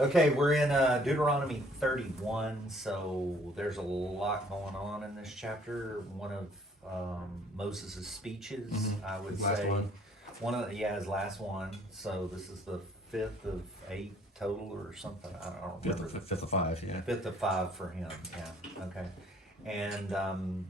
Okay, we're in Deuteronomy 31, so there's a lot going on in this chapter. One of Moses' speeches, I would His last say. one. His last one. So this is the fifth of 8 total or something. I don't remember. Fifth of 5, yeah. Fifth of 5 for him, yeah, okay. And,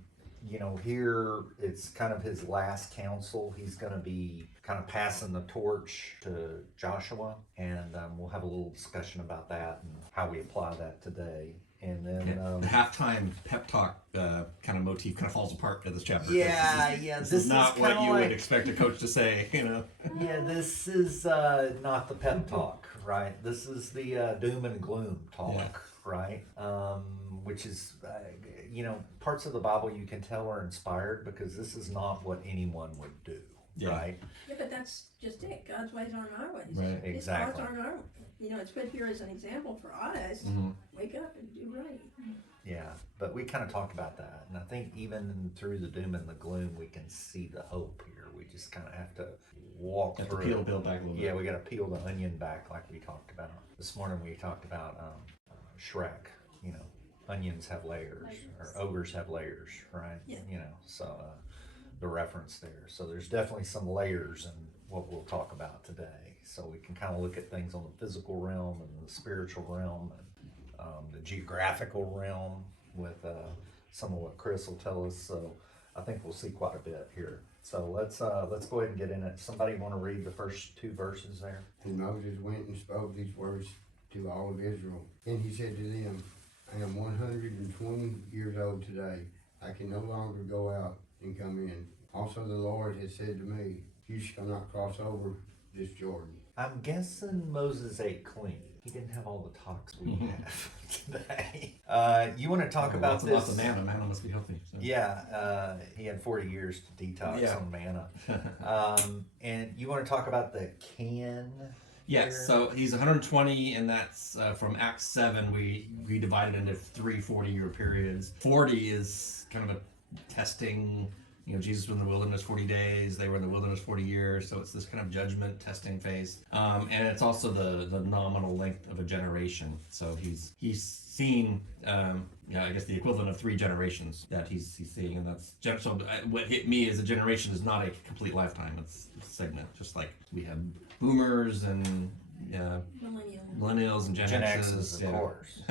here it's kind of his last counsel. He's going to be kind of passing the torch to Joshua, and we'll have a little discussion about that and how we apply that today. And then The halftime pep talk kind of motif kind of falls apart in this chapter. This is not what you like, would expect a coach to say, Yeah, this is not the pep talk, right? This is the doom and gloom talk, right? Which is, parts of the Bible you can tell are inspired because this is not what anyone would do, right? Yeah, but that's just it. God's ways aren't our ways. Right. His Exactly. thoughts aren't our. It's put here as an example for us. Mhm. Wake up and do right. Yeah, but we kind of talked about that, and I think even through the doom and the gloom, we can see the hope here. We just kind of have to walk Got to through. peel the bill back a little bit. Yeah, we got to peel the onion back, like we talked about this morning. We talked about Shrek. Onions have layers, or ogres have layers, right? Yeah. So the reference there. So there's definitely some layers in what we'll talk about today. So we can kind of look at things on the physical realm and the spiritual realm and the geographical realm with some of what Chris will tell us. So I think we'll see quite a bit here. So let's go ahead and get in it. Somebody want to read the first 2 verses there? And Moses went and spoke these words to all of Israel. And he said to them, I am 120 years old today. I can no longer go out and come in. Also the Lord has said to me, you shall not cross over this Jordan. I'm guessing Moses ate clean. He didn't have all the tox we have today. You want to talk about lots this? Lots of manna. Manna must be healthy. So. Yeah, he had 40 years to detox on manna. And you want to talk about the can? Yes, here? so he's 120, and that's from Acts 7. We divided into 3 40-year periods. 40 is kind of a testing. Jesus was in the wilderness 40 days. They were in the wilderness 40 years. So it's this kind of judgment testing phase. And it's also the nominal length of a generation. So he's seen, I guess the equivalent of 3 generations that he's seeing. And that's, so what hit me is a generation is not a complete lifetime. It's a segment. Just like we have boomers and millennials and Gen X's, of course.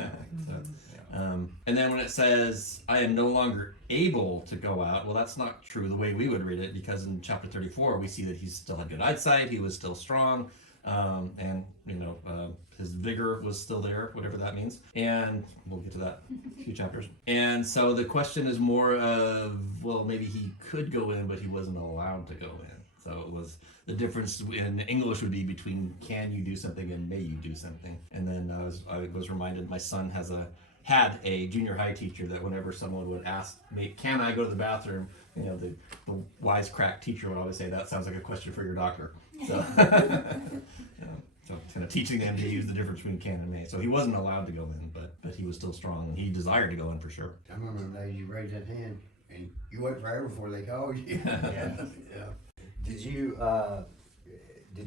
And then when it says, I am no longer able to go out, well, that's not true the way we would read it, because in chapter 34, we see that he still had good eyesight, he was still strong, and, his vigor was still there, whatever that means. And we'll get to that in a few chapters. And so the question is more of, well, maybe he could go in, but he wasn't allowed to go in. So it was, the difference in English would be between can you do something and may you do something. And then I was reminded, my son had a junior high teacher that whenever someone would ask me, can I go to the bathroom, the wisecrack teacher would always say, that sounds like a question for your doctor. So, so kind of teaching them to use the difference between can and may. So he wasn't allowed to go in, but he was still strong, and he desired to go in for sure. I remember the days you raised that hand and you went forever before they called you. Yeah. Yeah. Did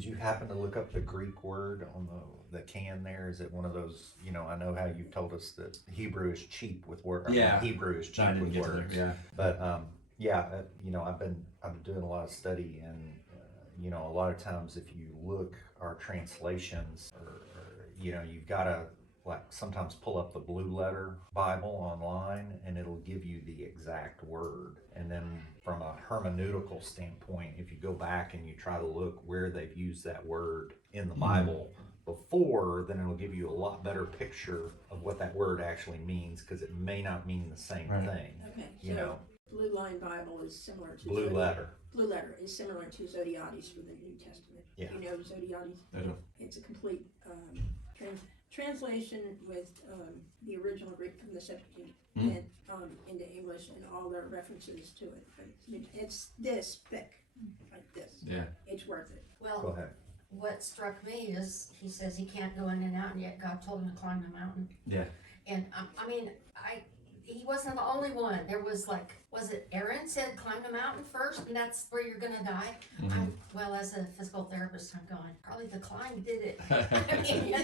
you happen to look up the Greek word on the can there? Is it one of those, I know how you've told us that Hebrew is cheap with words. Yeah. Hebrew is cheap with words. Yeah. But, I've been doing a lot of study, and, a lot of times if you look our translations or you've got to sometimes pull up the Blue Letter Bible online, and it'll give you the exact word. And then from a hermeneutical standpoint, if you go back and you try to look where they've used that word in the Bible before, then it'll give you a lot better picture of what that word actually means, because it may not mean the same thing. Okay, so Blue Line Bible is similar to Blue Letter. Blue Letter is similar to Zodiates for the New Testament. Yeah. You know Zodiates? I don't. It's a complete translation with the original Greek from the Septuagint and into English, and all the references to it. But it's this thick, like this. Yeah. It's worth it. Go Well, ahead. what struck me is he says he can't go in and out, and yet God told him to climb the mountain. Yeah. And he wasn't the only one. There was was it Aaron said climb the mountain first, and that's where you're gonna die? Well, as a physical therapist, I'm going, probably the climb did it. I mean,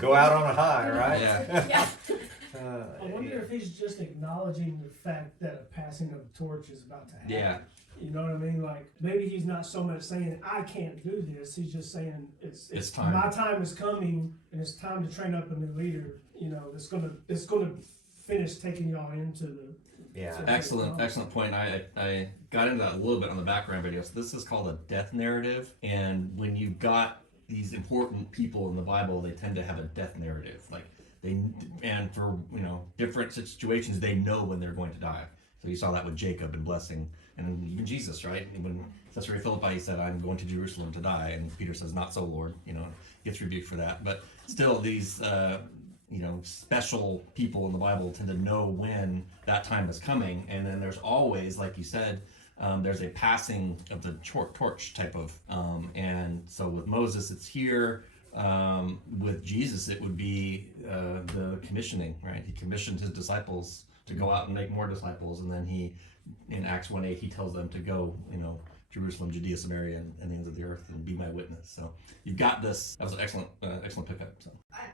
go out on a high, right? Yeah. Yeah. I wonder if he's just acknowledging the fact that a passing of the torch is about to happen. Yeah. You know what I mean? Like, maybe he's not so much saying, I can't do this. He's just saying, It's time. my time is coming, and it's time to train up a new leader, you know, it's gonna finish taking y'all into the... Yeah. Excellent point. I got into that a little bit on the background video. So this is called a death narrative, and when you got these important people in the Bible, they tend to have a death narrative. Like and for different situations, they know when they're going to die. So you saw that with Jacob and blessing, and even Jesus, right? When Caesarea Philippi, he said, "I'm going to Jerusalem to die," and Peter says, "Not so, Lord." Gets rebuked for that. But still, these special people in the Bible tend to know when that time is coming. And then there's always, like you said, there's a passing of the torch type of, and so with Moses, it's here. With Jesus, it would be the commissioning, right? He commissioned his disciples to go out and make more disciples, and then in Acts 1:8, he tells them to go, Jerusalem, Judea, Samaria, and the ends of the earth, and be my witness. So you've got this. That was an excellent pickup. So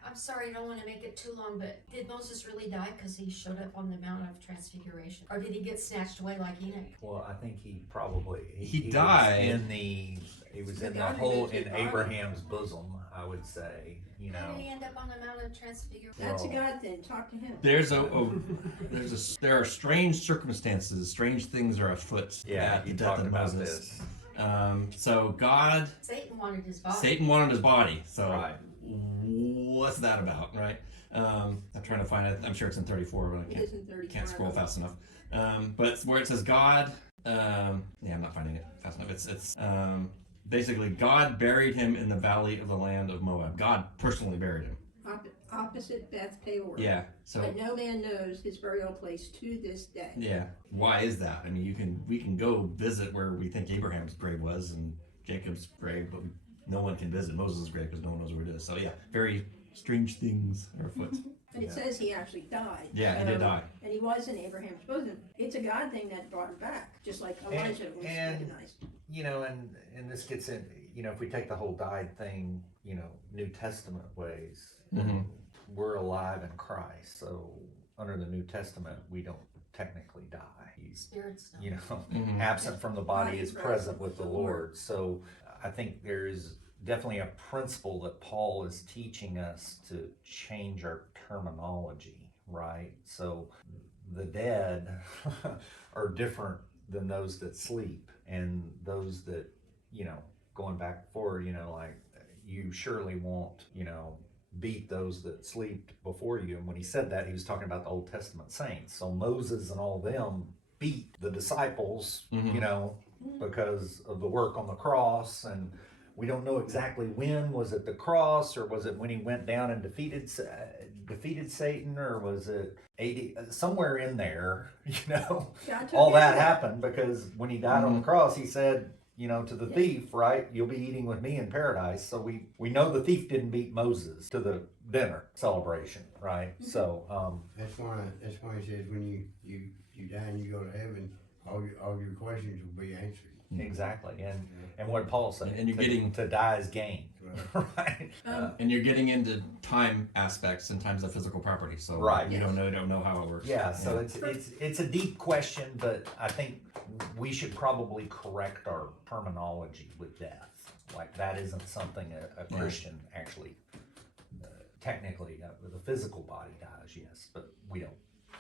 I'm sorry, I don't want to make it too long, but did Moses really die because he showed up on the Mount of Transfiguration? Or did he get snatched away like Enoch? Well, I think he probably He died. He was The in the God who whole lives in with God. Abraham's bosom, I would say. How did he end up on the Mount of Transfiguration? That's a Well, God thing, talk to him. there are strange circumstances, strange things are afoot Yeah, at the you death talked of about Moses. this. So God, Satan wanted his body. Satan wanted his body. So Right. what's that about, right? I'm trying to find it. I'm sure it's in 34, but I It is in 34. can't scroll fast enough. But where it says God, I'm not finding it fast enough. It's basically God buried him in the valley of the land of Moab. God personally buried him. Opposite Beth Peor. Yeah. So But no man knows his burial place to this day. yeah, why is that? I mean, we can go visit where we think Abraham's grave was and Jacob's grave, but no one can visit Moses' grave because no one knows where it is. So yeah, very strange things are afoot. But it says he actually died. Yeah, he did die. And he was in Abraham's bosom. It's a God thing that brought him back, just like Elijah was and- recognized. And this gets in, if we take the whole died thing, New Testament ways, Mhm. we're alive in Christ. So under the New Testament, we don't technically die. He's, Spirits. No. Mhm. absent from the body is present with the Lord. So I think there is definitely a principle that Paul is teaching us to change our terminology, right? So the dead are different than those that sleep, and those that, going back and forward, like you surely won't, beat those that sleep before you. And when he said that, he was talking about the Old Testament saints. So Moses and all them beat the disciples, because of the work on the cross. And we don't know exactly when. Was it the cross, or was it when he went down and defeated Satan, or was it 80 somewhere in there? God took All care that of happened because when he died on the cross, he said, to the thief, right? You'll be eating with me in paradise. So we know the thief didn't beat Moses to the dinner celebration, right? So That's why he says when you die and you go to heaven, all your questions will be answered. exactly, and what Paul said, And you're getting- to die is gain, right? And you're getting into time aspects and times of physical property. So Right. you don't know how it works. Yeah, so it's a deep question, but I think we should probably correct our terminology with death. Like that isn't something a Christian actually, technically, the physical body dies, yes, but we don't.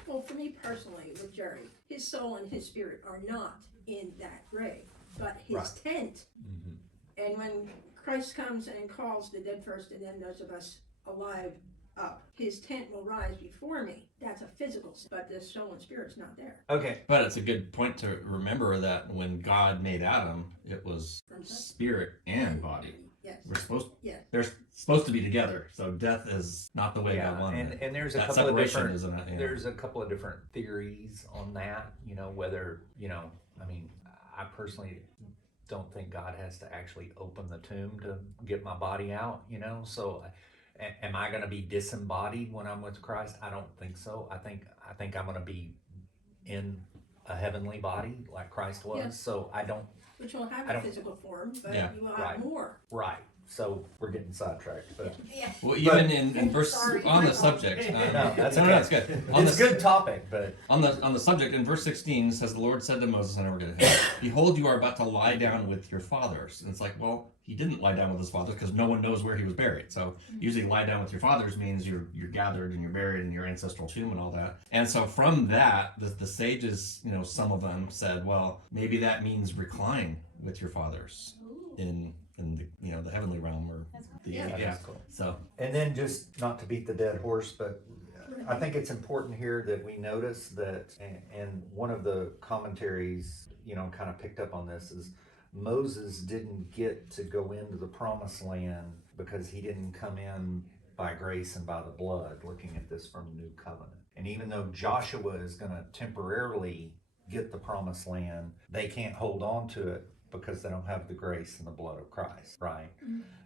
Well, for me personally, with Jerry, his soul and his spirit are not in that grave, but his Right. tent. And when Christ comes and calls the dead first and then those of us alive up, his tent will rise before me. That's a physical, but the soul and spirit's not there. Okay. But it's a good point to remember that when God made Adam, it was spirit and body. Yes. They're supposed to be together. So death is not the way God Yeah, wanted it. and there's a That couple of separation different isn't it? Yeah. there's a couple of different theories on that. Whether I personally don't think God has to actually open the tomb to get my body out. So am I going to be disembodied when I'm with Christ? I don't think so. I think I'm going to be in a heavenly body like Christ was. Yes. So I don't. Which will have I a don't- physical form, but Yeah, you will right. have more. Right. so we're getting sidetracked, but Yeah. Well, even in verse Sorry, on the Michael. subject. no, that's no, okay. it's good. On It's a the, good topic, but on the subject in verse 16 says the Lord said to Moses, I never get ahead, behold, you are about to lie down with your fathers. And it's like, well, he didn't lie down with his fathers because no one knows where he was buried. So usually lie down with your fathers means you're gathered and you're buried in your ancestral tomb and all that. And so from that, the sages, some of them said, well, maybe that means recline with your fathers in the the heavenly realm or the Yeah. yeah. cool. So And then just not to beat the dead horse, but I think it's important here that we notice that, and one of the commentaries, kind of picked up on this, is Moses didn't get to go into the promised land because he didn't come in by grace and by the blood, looking at this from the new covenant. And even though Joshua is going to temporarily get the promised land, they can't hold on to it because they don't have the grace and the blood of Christ, right?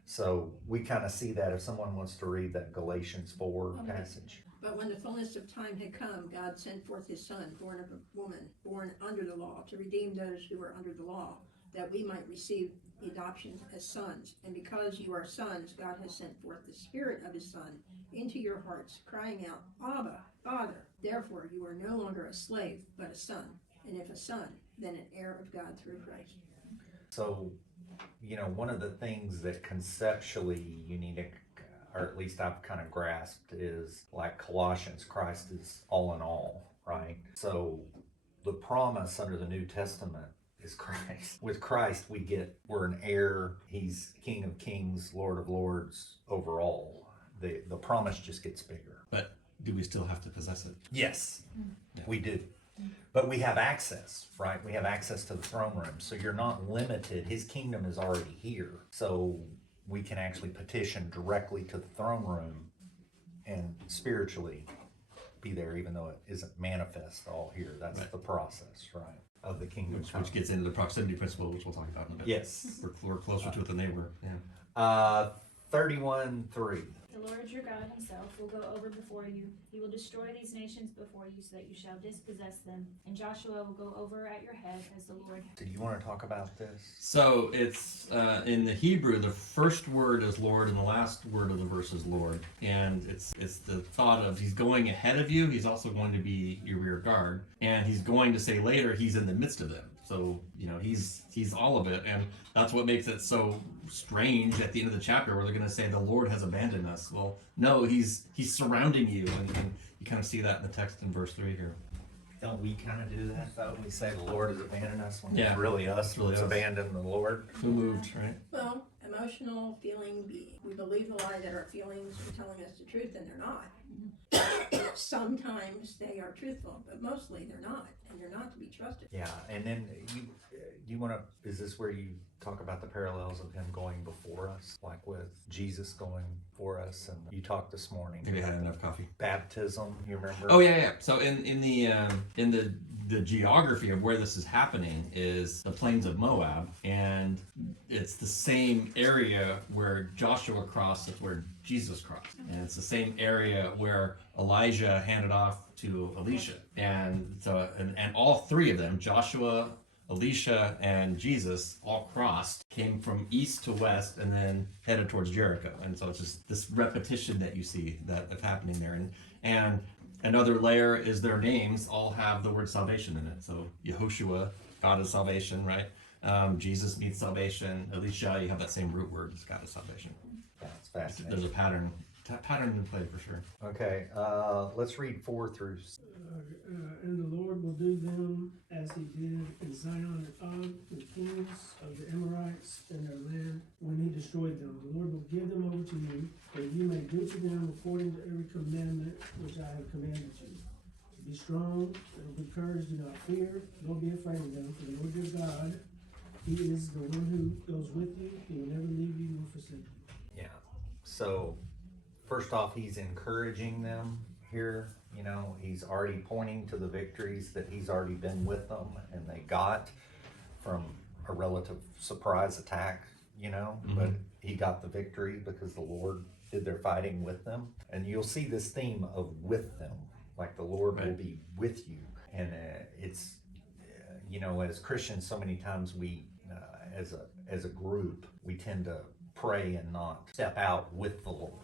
So we kind of see that if someone wants to read that Galatians 4 passage. But when the fullness of time had come, God sent forth his Son, born of a woman, born under the law, to redeem those who were under the law, that we might receive the adoption as sons. And because you are sons, God has sent forth the Spirit of his Son into your hearts, crying out, Abba, Father. Therefore you are no longer a slave, but a son. And if a son, then an heir of God through Christ. So, one of the things that conceptually you need to, or at least I've kind of grasped, is like Colossians, Christ is all in all, right? So the promise under the New Testament is Christ. With Christ, we're an heir. He's King of Kings, Lord of Lords over all. The promise just gets bigger. but do we still have to possess it? Yes, Yeah. we do. But we have access, right? We have access to the throne room. So you're not limited. His kingdom is already here. So we can actually petition directly to the throne room and spiritually be there, even though it isn't manifest all here. That's Right. the process, right? Of the kingdom. Which gets into the proximity principle, which we'll talk about in a bit. Yes. We're closer to it than they were. Yeah. 31:3. The Lord your God himself will go over before you. He will destroy these nations before you so that you shall dispossess them. And Joshua will go over at your head as the Lord. Did you want to talk about this? So it's in the Hebrew, the first word is Lord and the last word of the verse is Lord. And it's the thought of he's going ahead of you. He's also going to be your rear guard. And he's going to say later he's in the midst of them. So, he's all of it. And that's what makes it so strange at the end of the chapter where they're going to say the Lord has abandoned us. Well, no, he's surrounding you. And you kind of see that in the text in verse 3 here. Don't we kind of do that, though? We say the Lord has abandoned us when Yeah. it's really us Really who's us. abandoned the Lord. Who moved, right? Well, emotional, feeling being. We believe the lie that our feelings are telling us the truth, and they're not. Sometimes they are truthful, but mostly they're not, and they're not to be trusted. Yeah, and then you want to, is this where you talk about the parallels of him going before us, like with Jesus going for us? And you talked this morning Maybe I had about enough coffee. baptism, you remember? Oh yeah. So in the geography of where this is happening is the plains of Moab, and it's the same area where Joshua crossed as where Jesus crossed, and it's the same area where Elijah handed off to Elisha, and so and all three of them, Joshua, Elisha, and Jesus, all crossed, came from east to west, and then headed towards Jericho. And so it's just this repetition that you see that of happening there. And another layer is their names all have the word salvation in it. So Yehoshua, God is salvation, right? Jesus means salvation. Elisha, you have that same root word, it's God is salvation. Yeah, it's There's fascinating. a pattern in play for sure. Okay, let's read 4 through. And the Lord will do them as he did in Zion and Og, the kings of the Amorites and their land, when he destroyed them. The Lord will give them over to you, that you may do to them according to every commandment which I have commanded you. Be strong and of good courage, do not fear, don't be afraid of them, for the Lord your God, he is the one who goes with you, he will never leave you nor forsake you. Yeah, so first off, he's encouraging them here. He's already pointing to the victories that he's already been with them and they got from a relative surprise attack, but he got the victory because the Lord did their fighting with them. And you'll see this theme of with them, like the Lord will be with you. And it's, as Christians, so many times we, as a group, we tend to pray and not step out with the Lord.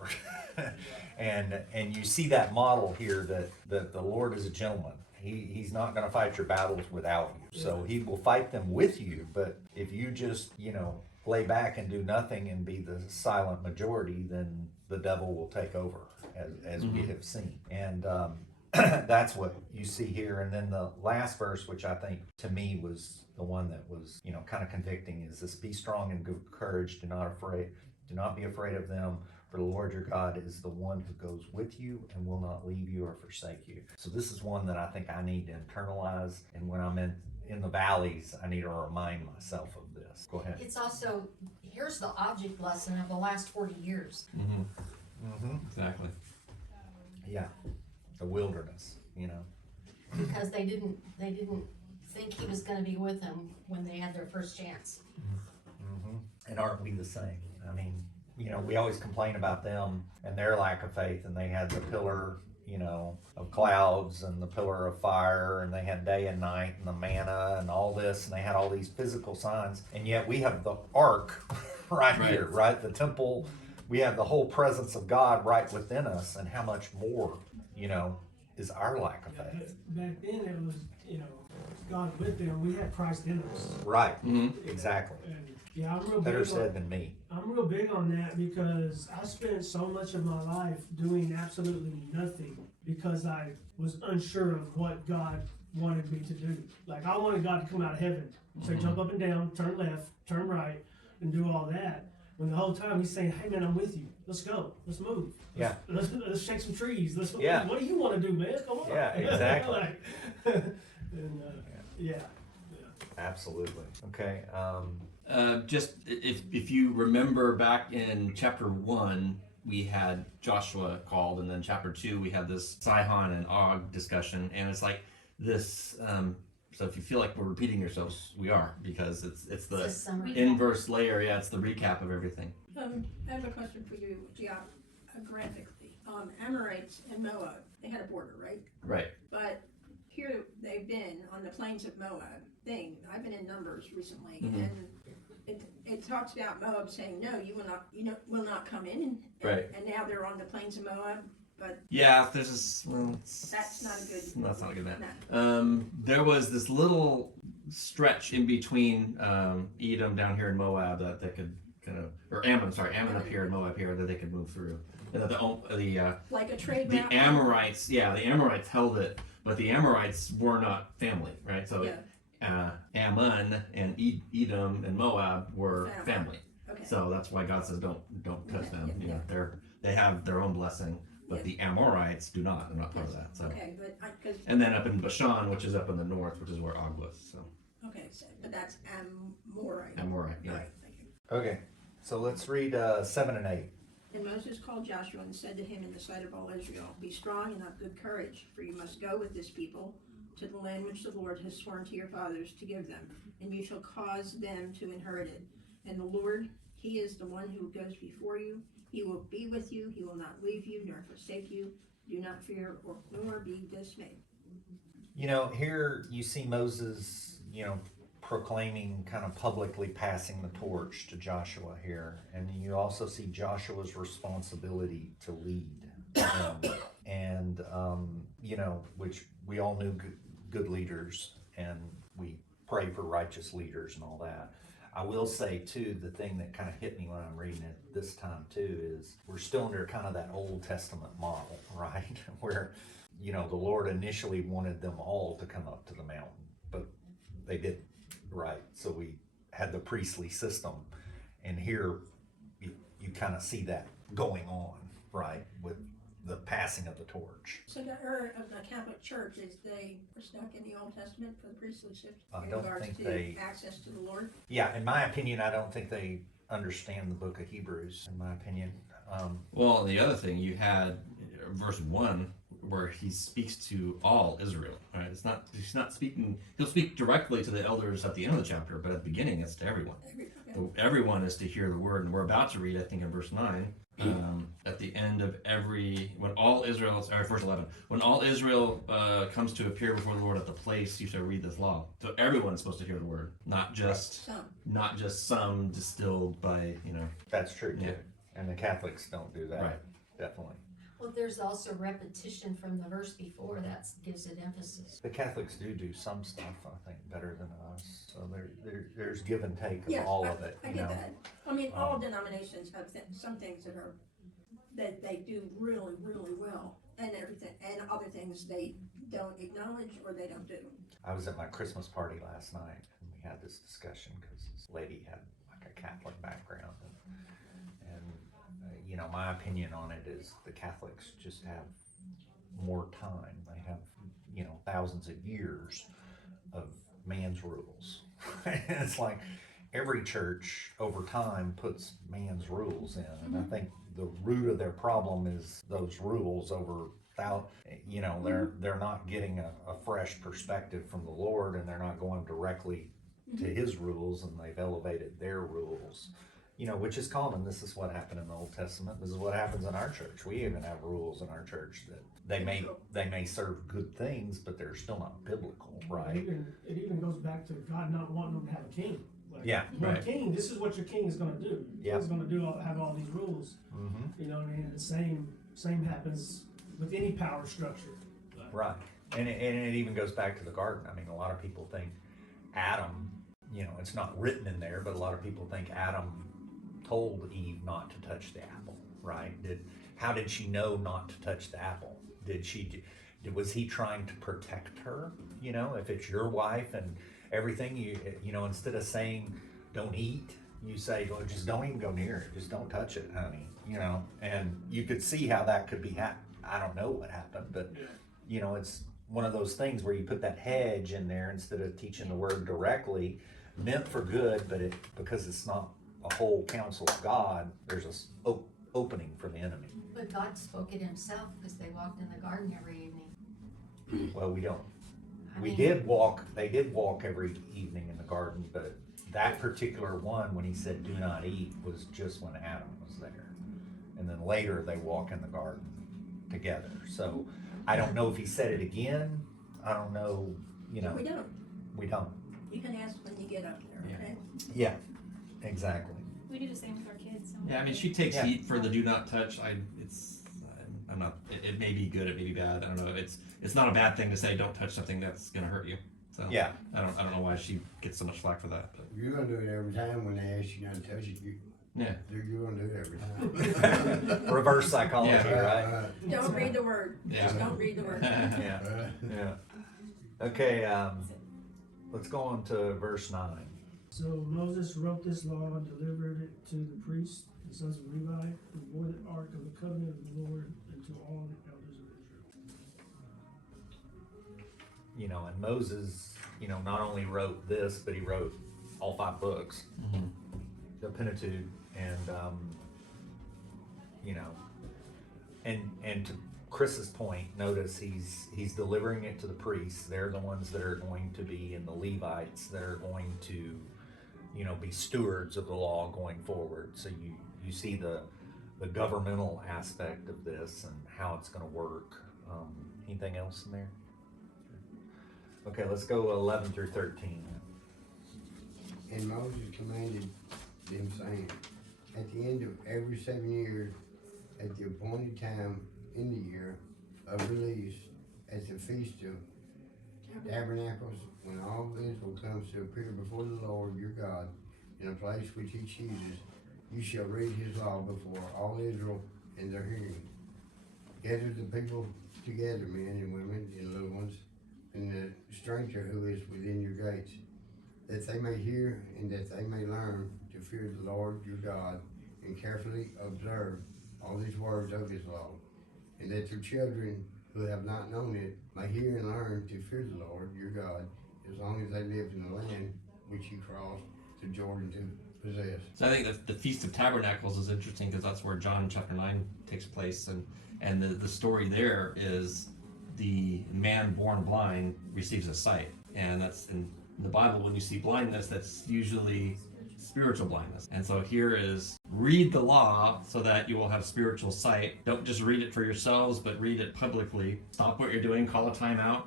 and you see that model here that the Lord is a gentleman. He's not going to fight your battles without you. So he will fight them with you. But if you just, lay back and do nothing and be the silent majority, then the devil will take over, as we have seen. And that's what you see here. And then the last verse, which I think to me was the one that was, kind of convicting, is this: be strong and good courage. Do not be afraid of them. For the Lord your God is the one who goes with you and will not leave you or forsake you. So this is one that I think I need to internalize. And when I'm in the valleys, I need to remind myself of this. Go ahead. It's also, here's the object lesson of the last 40 years. Exactly. Yeah. The wilderness, Because they didn't think he was going to be with them when they had their first chance. And aren't we the same? I mean, we always complain about them and their lack of faith, and they had the pillar, of clouds and the pillar of fire, and they had day and night and the manna and all this, and they had all these physical signs, and yet we have the ark right here, right? The temple, we have the whole presence of God right within us, and how much more, is our lack of faith. Back then it was, God with them. We had Christ in us. Right, exactly. And yeah, I'm real Better big said than me. I'm real big on that because I spent so much of my life doing absolutely nothing because I was unsure of what God wanted me to do. Like, I wanted God to come out of heaven, say jump up and down, turn left, turn right, and do all that. When the whole time he's saying, hey man, I'm with you. Let's go. Let's move. Let's shake some trees. What do you want to do, man? Come on. Yeah, exactly. Yeah. Absolutely. Okay. Just if you remember back in chapter 1, we had Joshua called, and then chapter 2 we had this Sihon and Og discussion, and it's like this. So if you feel like we're repeating yourselves, we are, because it's the inverse layer. Yeah, it's the recap of everything. I have a question for you, graphically. Amorites and Moab, they had a border, right? Right. But here they've been on the plains of Moab. I've been in Numbers recently, and it talks about Moab saying, "No, you will not come in." Right. And now they're on the plains of Moab. But yeah, there's this. Well, that's not a good. That's not a good map. No. There was this little stretch in between Edom down here in Moab that they could kind of, or Ammon up here and Moab here, that they could move through. And that the like a trade the route. Amorites, the Amorites held it, but the Amorites were not family, right? So Ammon and Edom and Moab were family. Okay. So that's why God says don't touch them. They have their own blessing. But the Amorites do not. They're not part of that. So. Okay, but and then up in Bashan, which is up in the north, which is where Og was. So. Okay, but that's Amorite. Amorite, yeah. All right, thank you. Okay, so let's read 7 and 8. And Moses called Joshua and said to him in the sight of all Israel, "Be strong and of good courage, for you must go with this people to the land which the Lord has sworn to your fathers to give them, and you shall cause them to inherit it. And the Lord, He is the one who goes before you. He will be with you. He will not leave you nor forsake you. Do not fear nor be dismayed." Here you see Moses, proclaiming, kind of publicly passing the torch to Joshua here. And you also see Joshua's responsibility to lead them. And, which we all knew good leaders, and we pray for righteous leaders and all that. I will say, too, the thing that kind of hit me when I'm reading it this time, too, is we're still under kind of that Old Testament model, right? Where, the Lord initially wanted them all to come up to the mountain, but they didn't, right? So we had the priestly system, and here you kind of see that going on, right, with the passing of the torch. So the Catholic Church, they were stuck in the Old Testament for the priestly system in don't regards think to access to the Lord? Yeah, in my opinion, I don't think they understand the book of Hebrews, in my opinion. Well, the other thing, you had verse 1 where he speaks to all Israel, right? He's not speaking, he'll speak directly to the elders at the end of the chapter, but at the beginning it's to everyone. Everyone is to hear the word, and we're about to read, I think in verse 9, at the end end of when all Israel, or verse 11, when all Israel comes to appear before the Lord at the place, you shall read this law. So everyone's supposed to hear the word, not just some distilled by, That's true too. Yeah. And the Catholics don't do that. Right. Definitely. Well, there's also repetition from the verse before that gives it emphasis. The Catholics do some stuff, I think, better than us. So there's give and take of Yes, all of it. I you get know. that. I mean, all denominations have some things that they do really, really well, and everything, and other things they don't acknowledge or they don't do. I was at my Christmas party last night, and we had this discussion because this lady had like a Catholic background, and my opinion on it is the Catholics just have more time. They have thousands of years of man's rules. It's like every church over time puts man's rules in, and I think the root of their problem is those rules over they're not getting a fresh perspective from the Lord, and they're not going directly to his rules, and they've elevated their rules, which is common. This is what happened in the Old Testament. This is what happens in our church. We even have rules in our church that they may serve good things, but they're still not biblical, right? It even goes back to God not wanting them to have a king. Like, Yeah, you're right. a king, this is what your king is going to do. Yeah. He's going to have all these rules. Mm-hmm. You know what I mean? The same happens with any power structure. Right. And it even goes back to the garden. I mean, a lot of people think Adam, it's not written in there, but a lot of people think Adam told Eve not to touch the apple, right? How did she know not to touch the apple? Was he trying to protect her? If it's your wife and everything, instead of saying don't eat, you say, well, just don't even go near it. Just don't touch it, honey. And you could see how that could be I don't know what happened, but it's one of those things where you put that hedge in there instead of teaching the word directly, meant for good, but because it's not a whole counsel of God, there's a opening for the enemy. But God spoke it himself because they walked in the garden every evening. Well, we don't. They They did walk every evening in the garden, but that particular one, when he said do not eat, was just when Adam was there. And then later they walk in the garden together. So I don't know if he said it again. I don't know, We don't. We don't. You can ask when you get up there, okay? Yeah, exactly. We do the same with our kids. So Yeah, I mean, she takes Yeah. heat for the do not touch. I'm not. It may be good. It may be bad. I don't know. It's not a bad thing to say don't touch something that's gonna hurt you. So Yeah. I don't know why she gets so much flack for that. But You're gonna do it every time when they ask you not to touch it. yeah. You're gonna do it every time. Reverse psychology, Yeah. right? Don't read the word. Yeah. Just don't read the word. Yeah. Yeah. Okay, let's go on to verse 9. So Moses wrote this law and delivered it to the priests, the sons of Levi, who bore the ark of the covenant of the Lord, and to all the elders of Israel. And Moses, not only wrote this, but he wrote all 5 books, the Pentateuch, and and to Chris's point, notice he's delivering it to the priests. They're the ones that are going to be, and the Levites that are going to, be stewards of the law going forward. So you see the governmental aspect of this and how it's going to work. Anything else in there? Okay, let's go 11 through 13. And Moses commanded them, saying, at the end of every 7 years, at the appointed time in the year of release, at the feast of tabernacles, when all Israel comes to appear before the Lord your God in a place which he chooses, you shall read his law before all Israel in their hearing. Gather the people together, men and women and little ones, and the stranger who is within your gates, that they may hear and that they may learn to fear the Lord your God and carefully observe all these words of his law, and that your children who have not known it may hear and learn to fear the Lord your God as long as they live in the land which you crossed the Jordan to possess. So I think that the Feast of Tabernacles is interesting because that's where John chapter 9 takes place, and the story there is the man born blind receives a sight, and that's in the Bible. When you see blindness, that's usually spiritual blindness. And so here is read the law so that you will have spiritual sight. Don't just read it for yourselves, but read it publicly. Stop what you're doing, call a timeout.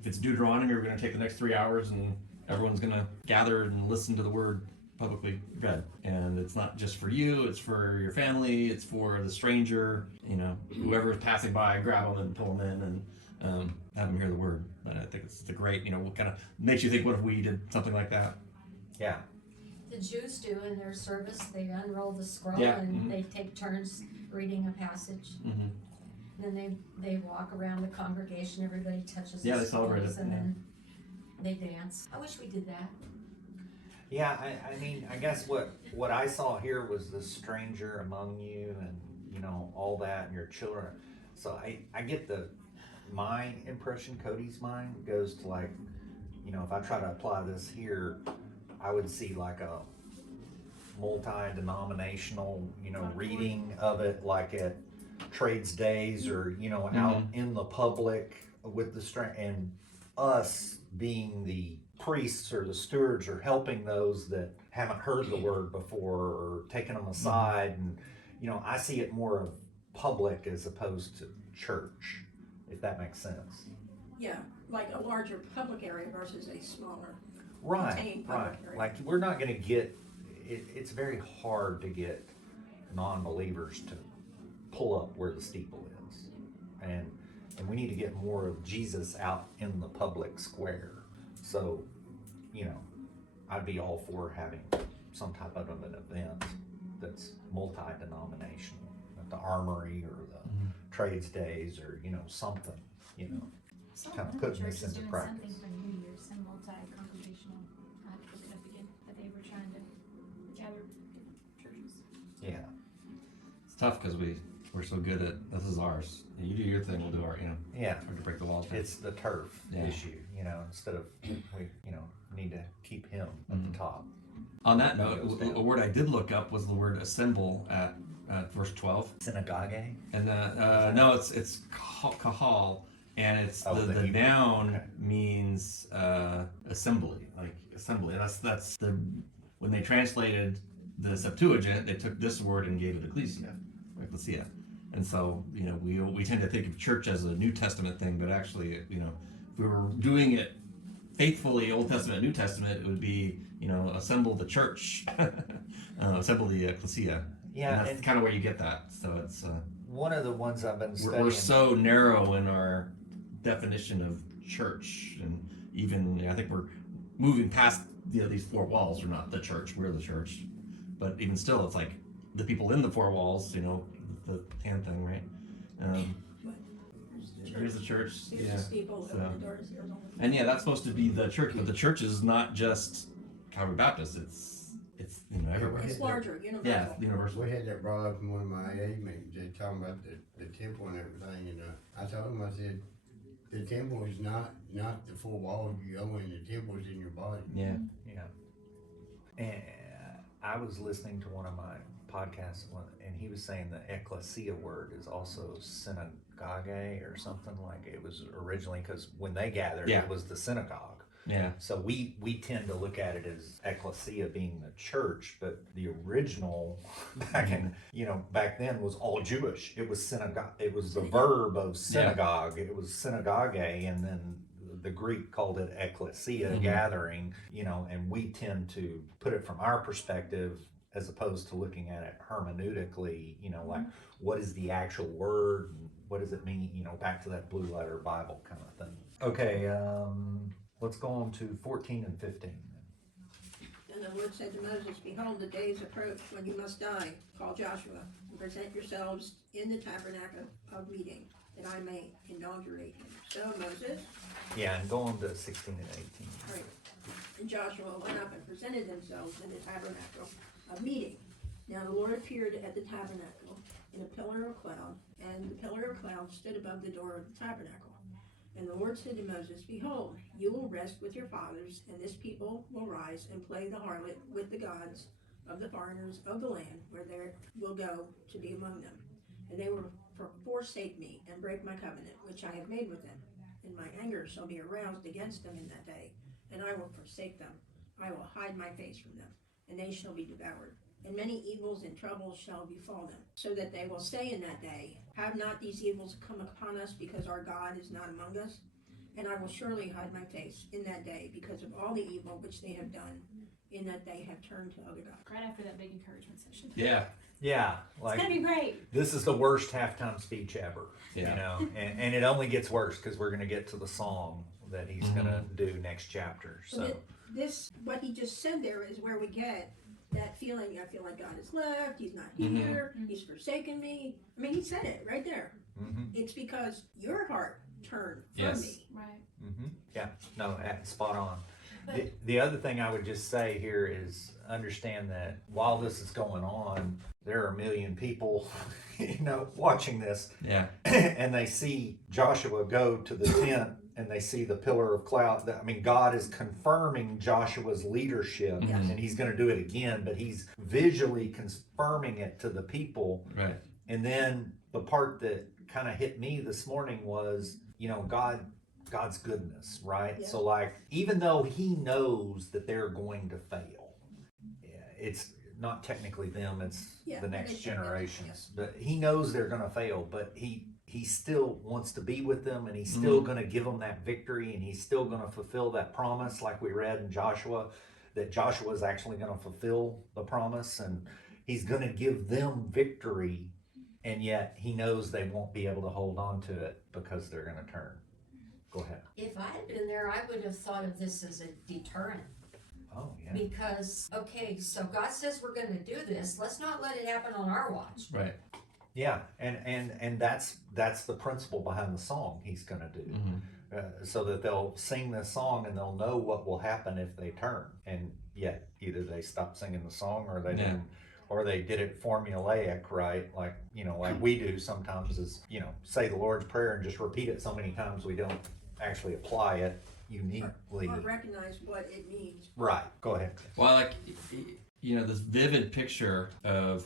If it's Deuteronomy, we're gonna take the next 3 hours and everyone's gonna gather and listen to the word publicly read. And it's not just for you, it's for your family, it's for the stranger, whoever is passing by, grab them and pull them in and have them hear the word. And I think it's a great, what kind of makes you think, what if we did something like that? Yeah. The Jews do in their service, they unroll the scroll Yeah. and Mhm. they take turns reading a passage. Mm-hmm. Then they walk around the congregation, everybody touches Yeah, the they celebrate scrolls, it, and yeah. then they dance. I wish we did that. Yeah, I mean, I guess what I saw here was the stranger among you and, all that and your children. So I get my impression, Cody's mind goes to like, if I try to apply this here, I would see like a multi-denominational, reading of it like at trades days or, out in the public with the strength and us being the priests or the stewards or helping those that haven't heard the word before or taking them aside. And, I see it more of public as opposed to church, if that makes sense. Yeah, like a larger public area versus a smaller Right, contained right. public area. Like we're not going to get. It's very hard to get non-believers to pull up where the steeple is, and we need to get more of Jesus out in the public square. So, I'd be all for having some type of an event that's multi-denominational, like the Armory or the Trades Days or something. Some Kind of other putting this churches into doing practice. something for New Year's, some multi-congregational. I have to look it up again, but they were trying to gather churches. Yeah. It's tough because we're so good at, this is ours. You do your thing, we'll do our, Yeah. Hard to break the walls. It's the turf Yeah. issue, instead of we, need to keep him at the top. On that note, Goes down. a word I did look up was the word assemble at verse 12. Synagogue. And no, it's kahal, and it's Oh, the the Hebrew. noun Okay. means assembly, like assembly. That's the when they translated the Septuagint, they took this word and gave it ecclesia. And so we tend to think of church as a New Testament thing, but actually if we were doing it faithfully, Old Testament, New Testament, it would be assemble the church, assemble the ecclesia. Yeah, and that's kind of where you get that. So it's one of the ones I've been studying. we're so narrow in our definition of church, and even I think we're moving past these four walls. We're not the church; we're the church. But even still, it's like the people in the four walls. The hand thing, right? Here's the church. Here's Yeah. the steeple, So- the doors, here's all the- And yeah, that's supposed to be the church, but the church is not just Calvary Baptist. It's everywhere. It's larger, universal. Yeah, universal. We had that brought up in one of my AA meetings, they talking about the temple and everything, and I told them, I said, the temple is not the four walls you go in, the temple is in your body. Yeah. Yeah. And I was listening to one of my podcasts, and he was saying the ecclesia word is also synagogue or something, like it was originally, because when they gathered, Yeah. it was the synagogue. Yeah. So we tend to look at it as ecclesia being the church, but the original back then was all Jewish. It was synagogue. It was the verb of synagogue. It was synagogue, and then the Greek called it ecclesia, gathering. And we tend to put it from our perspective as opposed to looking at it hermeneutically. Like what is the actual word? And what does it mean? Back to that blue letter Bible kind of thing. Okay. Let's go on to 14 and 15. And the Lord said to Moses, behold, the days approach when you must die. Call Joshua and present yourselves in the tabernacle of meeting, that I may inaugurate him. So Moses, Yeah, and go on to 16 and 18. right, and Joshua went up and presented themselves in the tabernacle of meeting. Now the Lord appeared at the tabernacle in a pillar of cloud, and the pillar of cloud stood above the door of the tabernacle. And the Lord said to Moses, behold, you will rest with your fathers, and this people will rise and play the harlot with the gods of the foreigners of the land, where they will go to be among them. And they will forsake me and break my covenant, which I have made with them. And my anger shall be aroused against them in that day, and I will forsake them. I will hide my face from them, and they shall be devoured. and many evils and troubles shall befall them, so that they will say in that day, have not these evils come upon us, because our God is not among us? And I will surely hide my face in that day because of all the evil which they have done, in that they have turned to other gods. Right after that big encouragement session. Yeah. Yeah, It's like gonna be great. this is the worst halftime speech ever. Yeah. You know, and it only gets worse because we're going to get to the song that he's going to do next chapter. So And this, what he just said there, is where we get that feeling. I feel like God has left. He's not here. He's forsaken me. I mean, he said it right there. It's because your heart turned from me. Right. yeah, no, spot on. The other thing I would just say here is understand that while this is going on, there are a million people, watching this, Yeah. and they see Joshua go to the tent and they see the pillar of cloud. I mean, God is confirming Joshua's leadership, and he's going to do it again, but he's visually confirming it to the people. Right. And then the part that kind of hit me this morning was, God's goodness, right? Yeah. So like, even though he knows that they're going to fail, it's not technically them, it's the next generations, but he knows they're going to fail, but he still wants to be with them, and he's still going to give them that victory, and he's still going to fulfill that promise, like we read in Joshua, that Joshua is actually going to fulfill the promise, and he's going to give them victory, and yet he knows they won't be able to hold on to it because they're going to turn. Go ahead. If I had been there, I would have thought of this as a deterrent. Oh, yeah. Because, okay, so God says we're gonna do this, let's not let it happen on our watch. Right. Yeah, and that's the principle behind the song he's going to do, so that they'll sing this song and they'll know what will happen if they turn. And yet, either they stop singing the song, or they didn't, or they did it formulaic, right? Like like we do sometimes, is say the Lord's Prayer and just repeat it so many times we don't actually apply it uniquely. Or recognize what it means. Right. Go ahead. Well, like, this vivid picture of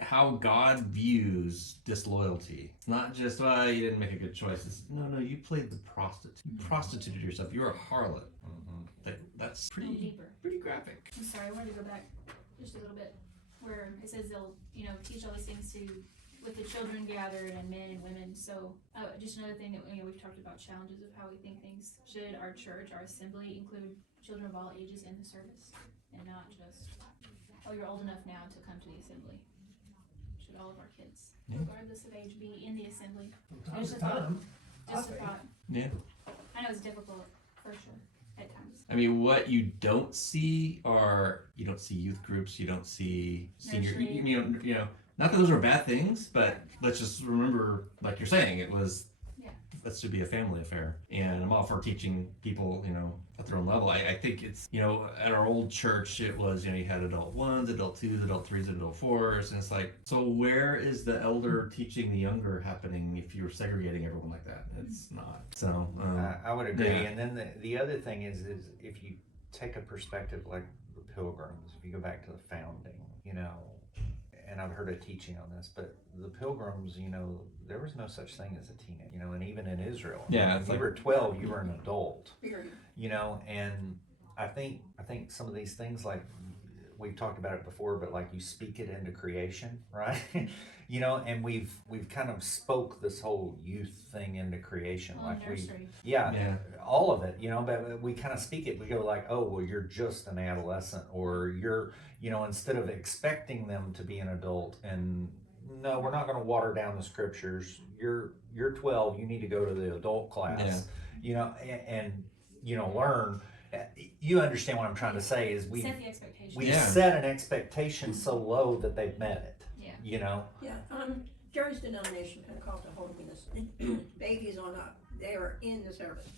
how God views disloyalty. It's not just, you didn't make a good choice. It's, no, you played the prostitute. You prostituted yourself. You're a harlot. That's pretty graphic. I'm sorry, I wanted to go back just a little bit where it says they'll, teach all these things with the children gathered and men and women. So just another thing that we've talked about, challenges of how we think things. Should our church, our assembly, include children of all ages in the service, and not just, you're old enough now to come to the assembly? Should all of our kids, regardless of age, be in the assembly? Just a thought. Just a thought. Yeah. I know it's difficult for sure at times. I mean, what you don't see youth groups, you don't see senior, not that those are bad things, but let's just remember, like you're saying, that should be a family affair. And I'm all for teaching people, at their own level. I think it's, at our old church, it was, you had adult ones, adult twos, adult threes, adult fours. And it's like, so where is the elder teaching the younger happening if you're segregating everyone like that? It's not. So, I would agree. Yeah. And then the other thing is if you take a perspective like the Pilgrims, if you go back to the founding, and I've heard a teaching on this, but the Pilgrims, there was no such thing as a teenager, and even in Israel, it's when you like, were 12, you were an adult, Period. and I think some of these things, like we've talked about it before, but like you speak it into creation, right? And we've kind of spoke this whole youth thing into creation, Nursery. all of it, but we kind of speak it. We go like, oh, well, you're just an adolescent, or you're, instead of expecting them to be an adult, and no, we're not going to water down the scriptures. You're 12. You need to go to the adult class, and learn. You understand what I'm trying to say? Is Set the expectation. we set an expectation so low that they've met it. Yeah. Jerry's denomination, Pentecostal Holiness, babies on up, they are in the service.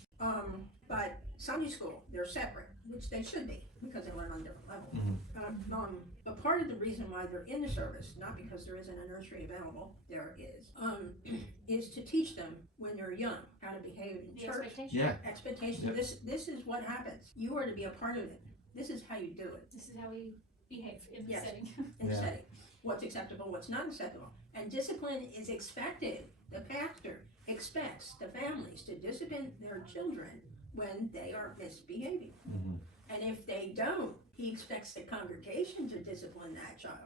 But Sunday school, they're separate, which they should be, because they learn on different levels. But part of the reason why they're in the service, not because there isn't a nursery available, there is to teach them when they're young how to behave in The church. expectation. yeah. Expectation. Yep. This is what happens. You are to be a part of it. This is how you do it This is how we behave in the Yes. setting. in the setting. What's acceptable, what's not acceptable. And discipline is expected. The pastor expects the families to discipline their children when they are misbehaving. And if they don't, he expects the congregation to discipline that child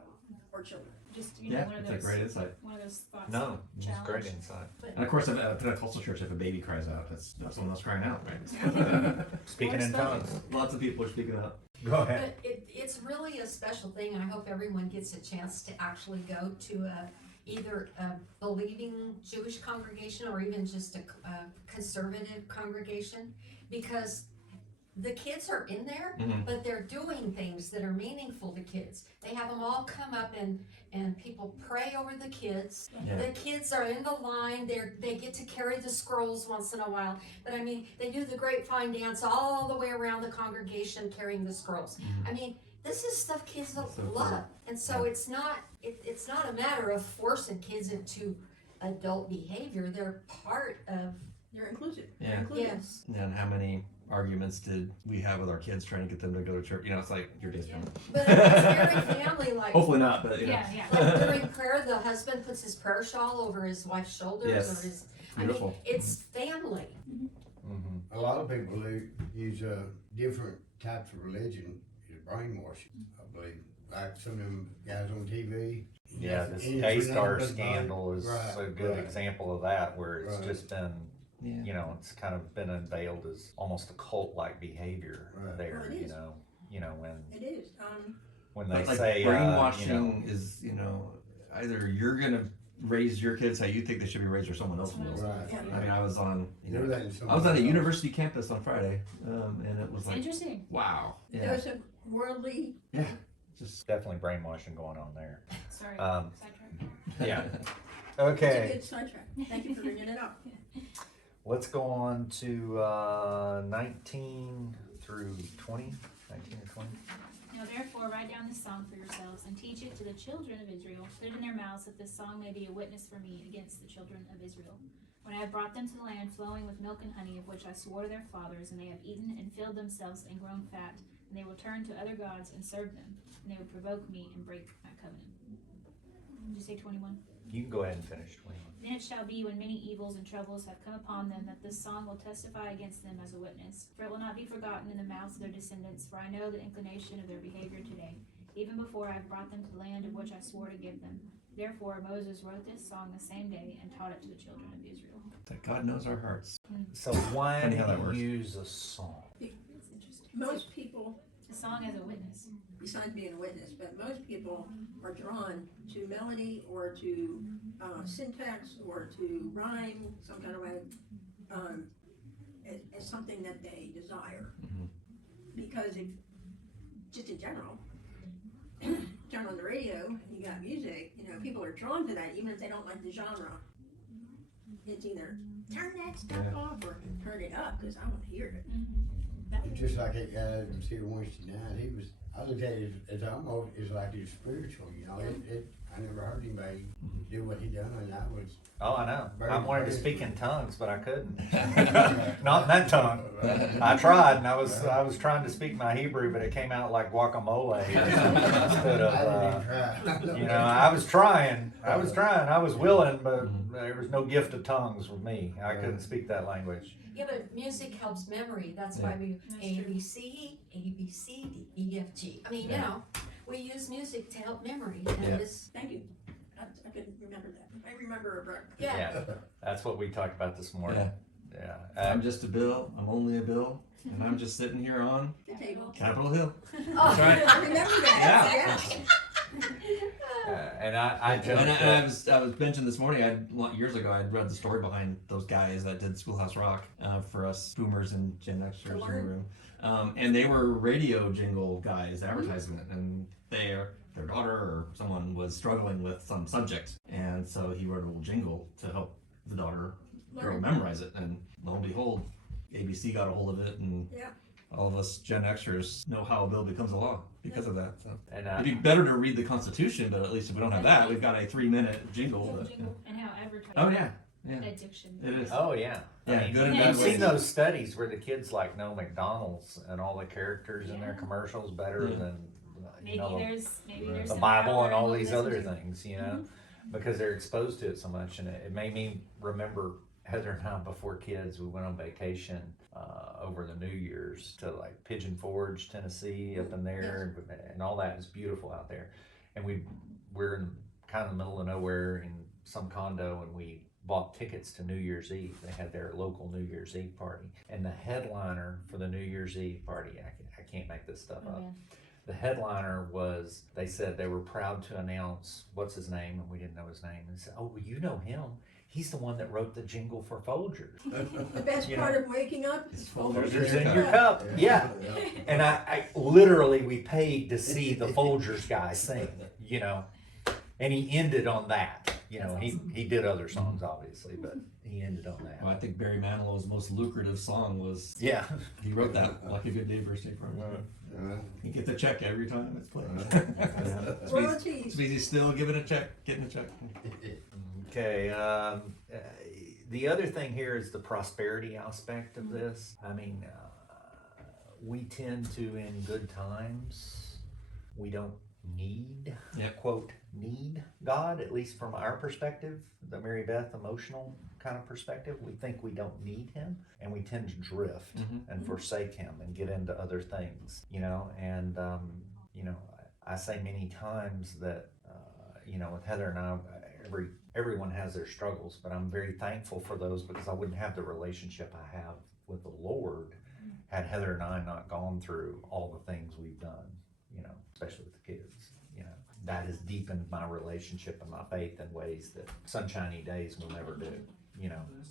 or children. Just Yeah, one of it's a those great insight. one of those thoughts. No, it's challenge. great insight. And of course, at a Pentecostal church, if a baby cries out, that's someone else crying out, right? Speaking in tongues. Lots of people are speaking out. Go ahead. But it's really a special thing. I hope everyone gets a chance to actually go to either a believing Jewish congregation or even just a conservative congregation, because the kids are in there, but they're doing things that are meaningful to kids. They have them all come up and people pray over the kids. Yeah. The kids are in the line. They get to carry the scrolls once in a while. But I mean, they do the grapevine dance all the way around the congregation carrying the scrolls. I mean, this is stuff kids So cool. love. And so it's not a matter of forcing kids into adult behavior. They're part of, They're inclusive. Yeah. They're included. yes. And how many arguments did we have with our kids trying to get them to go to church? You know, it's like your day's coming. But it's very family, like, Hopefully not, but you know. Yeah, like during prayer, the husband puts his prayer shawl over his wife's shoulders. Yes. Or his, Beautiful. I mean, it's family. Mm-hmm. A lot of people use different types of religion as brainwashing, I believe. Like some of them guys on TV. Yeah, this And it's A-Star nothing but scandal is right, a good right. example of that, where it's Right. just been, Yeah. you know, it's kind of been unveiled as almost a cult-like behavior Right. there. Well, it is. When It is. they Like say brainwashing is, either you're gonna raise your kids how you think they should be raised, or someone else will. Right. Yeah. I mean, I was on, Know that in some I was on a else. university campus on Friday, and it was It's like, interesting. wow, yeah, There's a worldly. just definitely brainwashing going on there. Sorry, Um, sidetrack. Yeah. It's Okay. a good sidetrack. Thank you for bringing it up. Let's go on to 19 through 20. 19 or 20. Now therefore write down this song for yourselves, and teach it to the children of Israel. Put it in their mouths, that this song may be a witness for me against the children of Israel. When I have brought them to the land flowing with milk and honey, of which I swore to their fathers, and they have eaten and filled themselves and grown fat, and they will turn to other gods and serve them, and they will provoke me and break my covenant. Did you say 21? You can go ahead and finish 21. Then it shall be, when many evils and troubles have come upon them, that this song will testify against them as a witness. For it will not be forgotten in the mouths of their descendants, for I know the inclination of their behavior today, even before I have brought them to the land of which I swore to give them. Therefore Moses wrote this song the same day and taught it to the children of Israel. that God knows our hearts. So why Funny how that do works. you use a song? It's interesting. Most people, The song as a witness. besides being a witness, but most people are drawn to melody or to syntax or to rhyme some kind of way as something that they desire. Because just in general, turn on the radio, you got music, people are drawn to that even if they don't like the genre. It's either turn that stuff off or turn it up because I want to hear it. It's just like that guy that was here Wednesday night. I looked at it as almost as like it's spiritual, I never heard anybody do what he done, and that was. Oh, I know. Very I wanted to praised. speak in tongues, but I couldn't. Not in that tongue. I tried, and I was trying to speak my Hebrew, but it came out like guacamole instead I of. didn't even try. I was trying. I was willing, but there was no gift of tongues with me. I couldn't speak that language. Yeah, but music helps memory. That's why we That's A, true. B, C, A, B, C, D, E, F, G. I mean, we use music to help memory. And Yeah. Thank you. I couldn't remember that. I remember a break. yeah. That's what we talked about this morning. Yeah. Yeah. I'm just a bill. I'm only a bill, and I'm just sitting here on The table. Capitol Hill. Oh, That's right. I remember that. And I And jumped. I was mentioning this morning. Years ago, I'd read the story behind those guys that did Schoolhouse Rock for us boomers and Gen Xers in the room, and they were radio jingle guys, advertisement, and their daughter or someone was struggling with some subject, and so he wrote a little jingle to help the daughter memorize it, and lo and behold, ABC got a hold of it, and Yeah. all of us Gen Xers know how a bill becomes a law because of that. So. And It'd be better to read the Constitution, but at least if we don't have that, we've got a 3-minute jingle. That, And how advertising. Oh yeah, Addiction. it is. oh yeah. Yeah, good and Yeah, bad You've ways. seen those studies where the kids like know McDonald's and all the characters in their commercials better Yeah. than Maybe there's the some Bible power and in all what these messaging. other things, because they're exposed to it so much. And it made me remember Heather and I before kids. We went on vacation over the New Year's to like Pigeon Forge, Tennessee, up in there, and all that is beautiful out there. And we're in kind of the middle of nowhere in some condo, and we bought tickets to New Year's Eve. They had their local New Year's Eve party, and the headliner for the New Year's Eve party, I can't make this stuff up. Man. The headliner was, they said they were proud to announce, what's his name? And we didn't know his name. And said, oh, well, you know him. He's the one that wrote the jingle for Folgers. The best You part of waking up is Folgers Folgers in your cup. Yeah. And I literally, we paid to see the Folgers guy sing, and he ended on that. He did other songs, obviously, but he ended on that. Well, I think Barry Manilow's most lucrative song was, Yeah. he wrote that, Like a Good Neighbor, State Farm. He gets a check every time it's played. royalties. He's still getting a check. Okay, the other thing here is the prosperity aspect of this. I mean, we tend to, in good times, we don't need, quote, need God, at least from our perspective, the Mary Beth emotional kind of perspective. We think we don't need him, and we tend to drift and forsake him and get into other things, and, I say many times that, with Heather and I, everyone has their struggles, but I'm very thankful for those, because I wouldn't have the relationship I have with the Lord had Heather and I not gone through all the things we've done, especially with the kids. That has deepened my relationship and my faith in ways that sunshiny days will never do.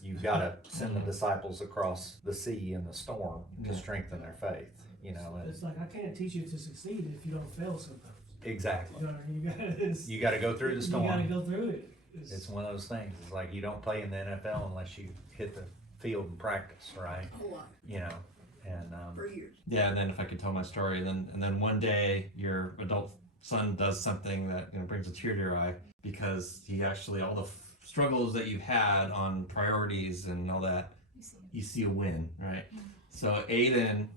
You've got to send the disciples across the sea in the storm to strengthen their faith. It's like, I can't teach you to succeed if you don't fail sometimes. Exactly. You You got to go through the storm. You gotta go through it. It's one of those things. It's like you don't play in the NFL unless you hit the field and practice, right? A lot, And for years. Yeah, and then if I could tell my story, and then one day your adult son does something that brings a tear to your eye, because he actually, all the struggles that you had on priorities and all that, you see a win, right? So Aiden,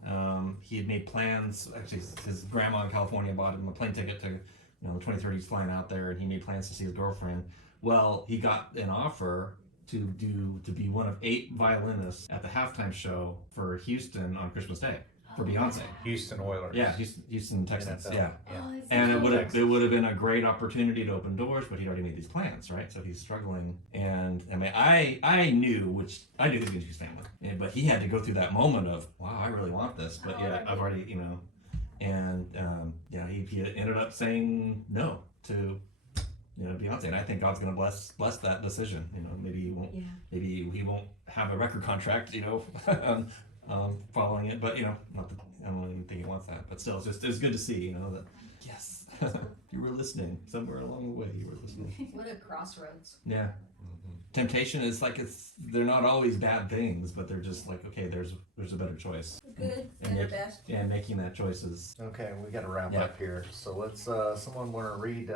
he had made plans. Actually, his grandma in California bought him a plane ticket to, the 23rd he's flying out there, and he made plans to see his girlfriend. Well, he got an offer to be one of 8 violinists at the halftime show for Houston on Christmas Day for Beyonce. Houston Oilers. Yeah, Houston Texans. NFL. Yeah. Oh, it's And so it would have been a great opportunity to open doors, but he'd already made these plans, right? So he's struggling. And I mean, I knew he was going to choose family, but he had to go through that moment of, wow, I really want this, but yeah, I've already, and he ended up saying no to Beyonce, and I think God's going to bless that decision. Maybe he won't have a record contract, following it, but not that I don't even think he wants that, but still, it's good to see, that yes, you were listening somewhere along the way. You were listening. What a crossroads. Yeah. Temptation is like they're not always bad things, but they're just like, okay, there's a better choice. Good and the best. Yeah, making that choice is. Okay, we got to wrap up here. So let's. Someone want to read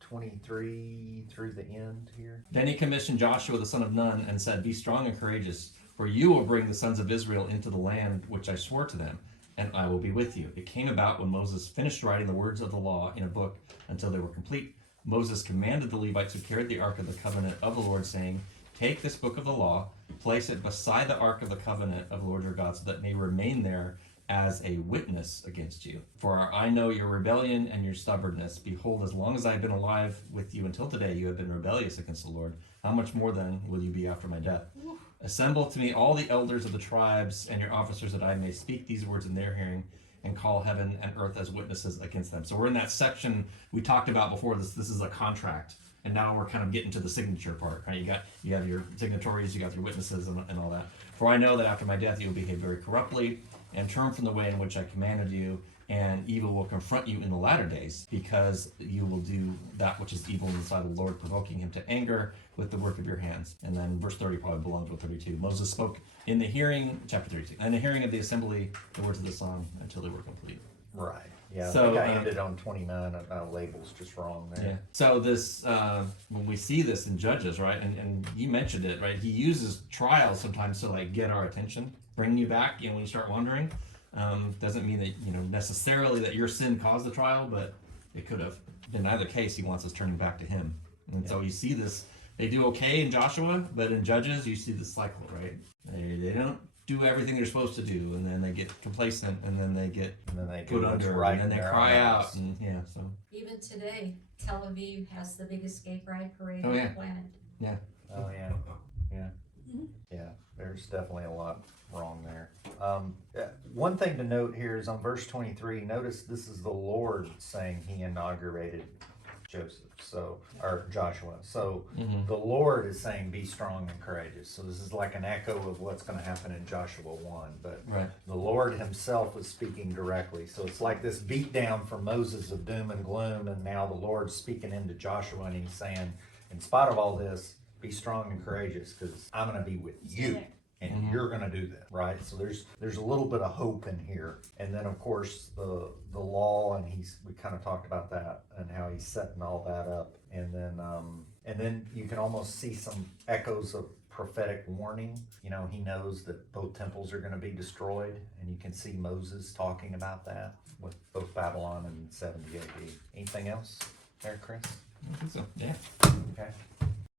23 through the end here? Then he commissioned Joshua the son of Nun and said, "Be strong and courageous, for you will bring the sons of Israel into the land which I swore to them, and I will be with you." It came about when Moses finished writing the words of the law in a book until they were complete. Moses commanded the Levites who carried the ark of the covenant of the Lord, saying, "Take this book of the law, place it beside the ark of the covenant of the Lord your God, so that it may remain there as a witness against you. For I know your rebellion and your stubbornness. Behold, as long as I have been alive with you until today, you have been rebellious against the Lord. How much more then will you be after my death? Assemble to me all the elders of the tribes and your officers, that I may speak these words in their hearing, and call heaven and earth as witnesses against them." So we're in that section we talked about before. This is a contract, and now we're kind of getting to the signature part, right? You have your signatories, you got your witnesses, and all that. "For I know that after my death you will behave very corruptly, and turn from the way in which I commanded you, and evil will confront you in the latter days, because you will do that which is evil in the sight of the Lord, provoking him to anger with the work of your hands." And then verse 30 probably belongs with 32. Moses spoke in the hearing, chapter 32, in the hearing of the assembly, the words of the song until they were complete. Right. Yeah. So, I think I ended on 29. Label's just wrong there. Yeah. So this, when we see this in Judges, right, and you mentioned it, right, he uses trials sometimes to like get our attention, bring you back, when you start wandering. Doesn't mean that, necessarily that your sin caused the trial, but it could have. In either case, he wants us turning back to him. And so you see this, they do okay in Joshua, but in Judges, you see the cycle, right? They don't do everything they're supposed to do, and then they get complacent, and then they get And then they do put what's under, right and then in they their cry eyes. out, and yeah, so Even today, Tel Aviv has the biggest gay pride parade Oh, on yeah. the planet. Oh yeah. There's definitely a lot wrong there. One thing to note here is on verse 23. Notice this is the Lord saying He inaugurated Joshua. So Mhm. the Lord is saying, "Be strong and courageous." So this is like an echo of what's going to happen in Joshua 1. But right. the Lord Himself is speaking directly. So it's like this beat down from Moses of doom and gloom, and now the Lord's speaking into Joshua, and He's saying, in spite of all this, be strong and courageous, because I'm going to be with you, there. and Mhm. you're going to do that, right? So there's a little bit of hope in here, and then of course the law, and we kind of talked about that and how He's setting all that up, and then you can almost see some echoes of prophetic warning. You know, He knows that both temples are going to be destroyed, and you can see Moses talking about that with both Babylon and 70 AD. Anything else there, Chris? I think so. Yeah. Okay.